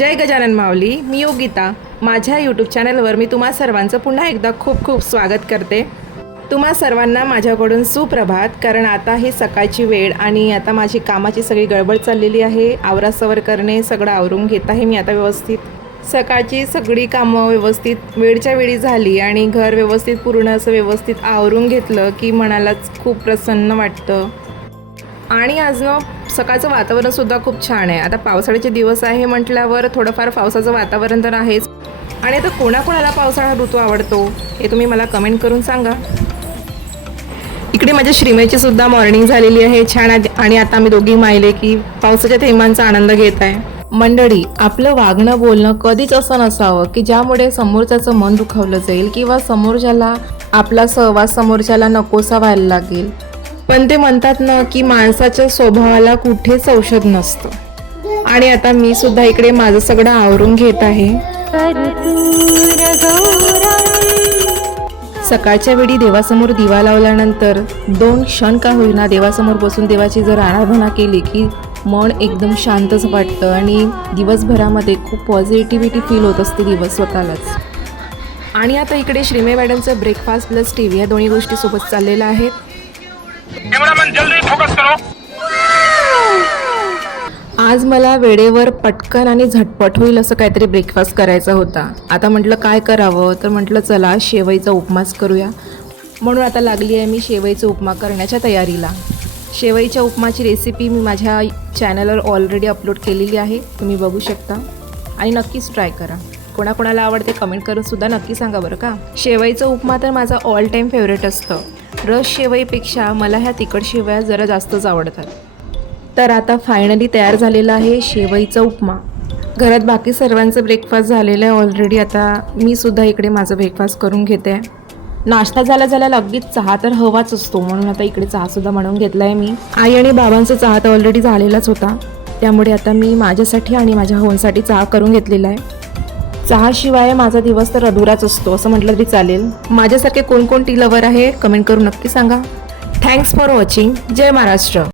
जय गजानन माऊली. मी योगिता. माझ्या यूट्यूब चॅनलवर मी तुम्हा सर्वांचं पुन्हा एकदा खूप खूप स्वागत करते. तुम्हा सर्वांना माझ्याकडून सुप्रभात. कारण आता ही सकाळची वेळ आणि आता माझी कामाची सगळी गडबड चाललेली आहे. आवरासवर करणे, सगळं आवरून घेत आहे मी आता व्यवस्थित. सकाळची सगळी कामं व्यवस्थित वेळच्या वेळी झाली आणि घर व्यवस्थित पूर्ण असं व्यवस्थित आवरून घेतलं की मनालाच खूप प्रसन्न वाटतं. आणि आज सकाळचं वातावरणसुद्धा खूप छान आहे. आता पावसाळ्याचे दिवस आहे म्हटल्यावर थोडंफार पावसाचं वातावरण तर आहेच. आणि आता कोणाकोणाला पावसाळा ऋतू आवडतो हे तुम्ही मला कमेंट करून सांगा. इकडे माझ्या श्रीमेची सुद्धा मॉर्निंग झालेली आहे छान. आणि आता आम्ही दोघी माहिले की पावसाच्या थेंबांचा आनंद घेत आहे. मंडळी, आपलं वागणं बोलणं कधीच असं नसावं की ज्यामुळे समोरच्याचं मन दुखावलं जाईल किंवा समोरच्याला आपला सहवास समोरच्याला नकोसा व्हायला लागेल. पण ते म्हणतात ना की माणसाच्या स्वभावाला कुठेच औषध नसतं. आणि आता मी सुद्धा इकडे माझं सगळं आवरून घेत आहे. सकाळच्या वेळी देवासमोर दिवा लावल्यानंतर 2 क्षण का होईना देवासमोर बसून देवाची जर आराधना केली की मन एकदम शांतच वाटतं आणि दिवसभरामध्ये खूप पॉझिटिव्हिटी फील होत असते दिवस स्वतःलाच. आणि आता इकडे श्रीमे मॅडमचं ब्रेकफास्ट प्लस टी व्ही या दोन्ही गोष्टी सोबत चाललेल्या आहेत. आज मला वेळेवर पटकन आणि झटपट होईल असं काहीतरी ब्रेकफास्ट करायचा होता. आता म्हटलं काय करावं, तर म्हटलं चला शेवईचा उपमाच करूया. म्हणून आता लागली आहे मी शेवईचा उपमा करण्याच्या तयारीला. शेवईच्या उपमाची रेसिपी मी माझ्या चॅनलवर ऑलरेडी अपलोड केलेली आहे, तुम्ही बघू शकता. आणि नक्कीच ट्राय करा. कोणाकोणाला आवडते कमेंट करून सुद्धा नक्की सांगा बरं का. शेवईचा उपमा तर माझा ऑल टाईम फेवरेट असतं. रस शेवईपेक्षा मला ह्या तिखट शेवया जरा जास्तच आवडतात. तर आता फायनली तयार झालेला आहे शेवईचा उपमा. घरात बाकी सर्वांचं ब्रेकफास्ट झालेलं आहे ऑलरेडी. आता मी सुद्धा इकडे माझं ब्रेकफास्ट करून घेते. नाश्ता झाला लगेच चहा तर हवाच असतो, म्हणून आता इकडे चहासुद्धा बनवून घेतला आहे मी. आई आणि बाबांचा चहा तर ऑलरेडी झालेलाच होता, त्यामुळे आता मी माझ्यासाठी आणि माझ्या भावांसाठी चहा करून घेतलेला आहे. चहाशिवाय माझा दिवस तर अधुराच असतो असं म्हटलं तरी चालेल. माझ्यासारखे कोण टी लवर आहे कमेंट करून नक्की सांगा. Thanks for watching. जय महाराष्ट्र.